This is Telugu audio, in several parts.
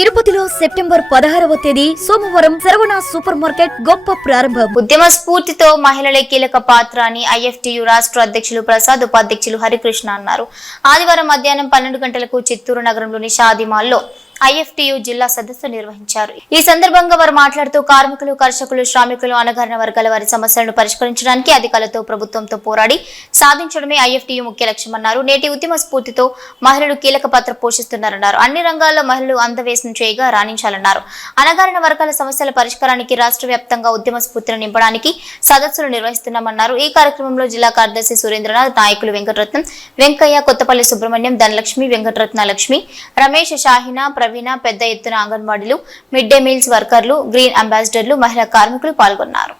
తిరుపతిలో సెప్టెంబర్ 16వ తేదీ సోమవారం శరవణ సూపర్ మార్కెట్ గొప్ప ప్రారంభం. ఉద్యమ స్ఫూర్తితో మహిళలే కీలక పాత్ర అని ఐఎఫ్టియు రాష్ట్ర అధ్యక్షులు ప్రసాద్, ఉపాధ్యక్షులు హరికృష్ణ అన్నారు. ఆదివారం మధ్యాహ్నం 12 గంటలకు చిత్తూరు నగరంలోని షాదీమాల్లో ఐఎఫ్టియు జిల్లా సదస్సు నిర్వహించారు. ఈ సందర్భంగా వారు మాట్లాడుతూ కార్మికులు, కర్షకులు, శ్రామికులు, అణగారిన వర్గాల వారి సమస్యలను పరిష్కరించడానికి అధికారులతో ప్రభుత్వంతో పోరాడి సాధించడమే ఐఎఫ్టియు ముఖ్య లక్ష్యమన్నారు. నేటి ఉద్యమ స్ఫూర్తితో మహిళలు కీలక పాత్ర పోషిస్తున్నారన్నారు. అన్ని రంగాల్లో మహిళలు అందవేశం చేయగా రాణించాలన్నారు. అణగారిన వర్గాల సమస్యల పరిష్కారానికి రాష్ట్ర వ్యాప్తంగా ఉద్యమ స్ఫూర్తిని నింపడానికి సదస్సులు నిర్వహిస్తున్నామన్నారు. ఈ కార్యక్రమంలో జిల్లా కార్యదర్శి సురేంద్రనాథ్, నాయకులు వెంకటరత్నం, వెంకయ్య, కొత్తపల్లి సుబ్రహ్మణ్యం, ధనలక్ష్మి, వెంకటరత్న లక్ష్మి, రమేష్, షాహినా, ప్రవీణ, పెద్ద ఎత్తున అంగన్వాడీలు, మిడ్ డే మీల్స్ వర్కర్లు, గ్రీన్ అంబాసిడర్లు, మహిళా కార్మికులు పాల్గొన్నారు.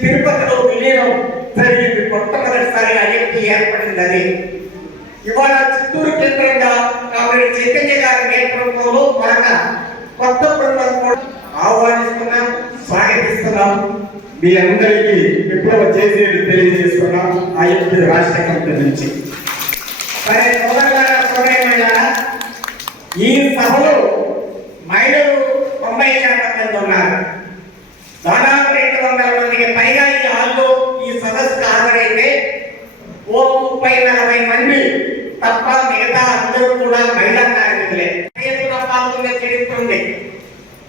తిరుపతిలో విలీనం జరిగింది. మొట్టమొదటిసారి ఐఎఫ్టి ఏర్పడింది. ఇవాళ చిత్తూరు కేంద్రంగా కాబట్టి చైతన్య గారి నేతృత్వంలో మరొక కొత్త బృందం కూడా ఆహ్వానిస్తున్నాం, స్వాగతిస్తున్నాం. మీ అందరికీ విప్లవ చేసేది తెలియజేస్తున్నాం ఐఎఫ్టి రాష్ట్ర కమిటీ నుంచి. ఈ సభలో మహిళలు 90% మంది ఉన్నారు. దాదాపు 200 మందికి పైగా ఈ హాల్లో ఈ సదస్సుకు హాజరైతే 30-40 మంది తప్ప మిగతా అందరూ కూడా మహిళా కార్మికులే. పాల్గొనే చరిత్ర ఉంది.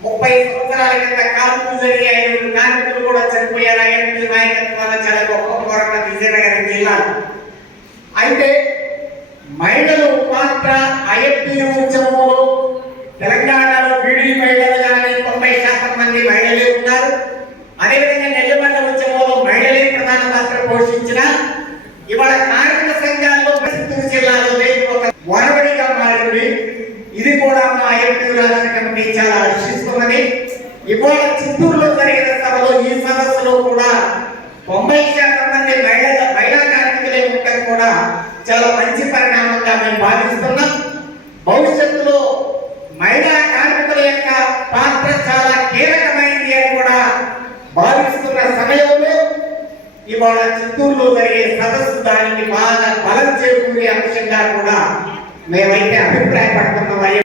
30 సంవత్సరాల కింద కాల్పులు జరిగి 5 కార్మికులు కూడా చనిపోయారు. ఐఎఫ్టి నాయకత్వాల చాలా గొప్ప పోరాటం విజయనగరం జిల్లా. అయితే మహిళలు పాత్ర ఐఎఫ్టి ఉద్యమంలో తెలంగాణలో బీడీ మహిళలు కానీ 90% మంది మహిళలే ఉన్నారు. అదేవిధంగా నెల్లిమండ ఉద్యమంలో మహిళలే ప్రధాన పాత్ర పోషించిన ఇవాళ కార్మిక సంఘాల్లో చిత్తూరు జిల్లాలో ఒక వరవడిగా మారింది. ఇది కూడా మా ఐఎఫ్టి రాష్ట్ర కమిటీ చాలా హర్షిస్తున్నది. ఇవాళ చిత్తూరులో జరిగిన సభలో ఈ సదస్సులో కూడా 90% మంది మహిళా కార్మికులే ఉండడం కూడా చాలా మంచి పరిణామంగా మేము భావిస్తున్నాం. భవిష్యత్తులో మహిళా కార్మికుల యొక్క పాత్ర చాలా కీలకమైనది అని కూడా భావిస్తున్న సమయంలో ఇవాళ చిత్తూరులో జరిగే సదస్సు దానికి బాగా బలం చేకూరే అంశంగా కూడా మేమైతే అభిప్రాయపడుతున్నాం.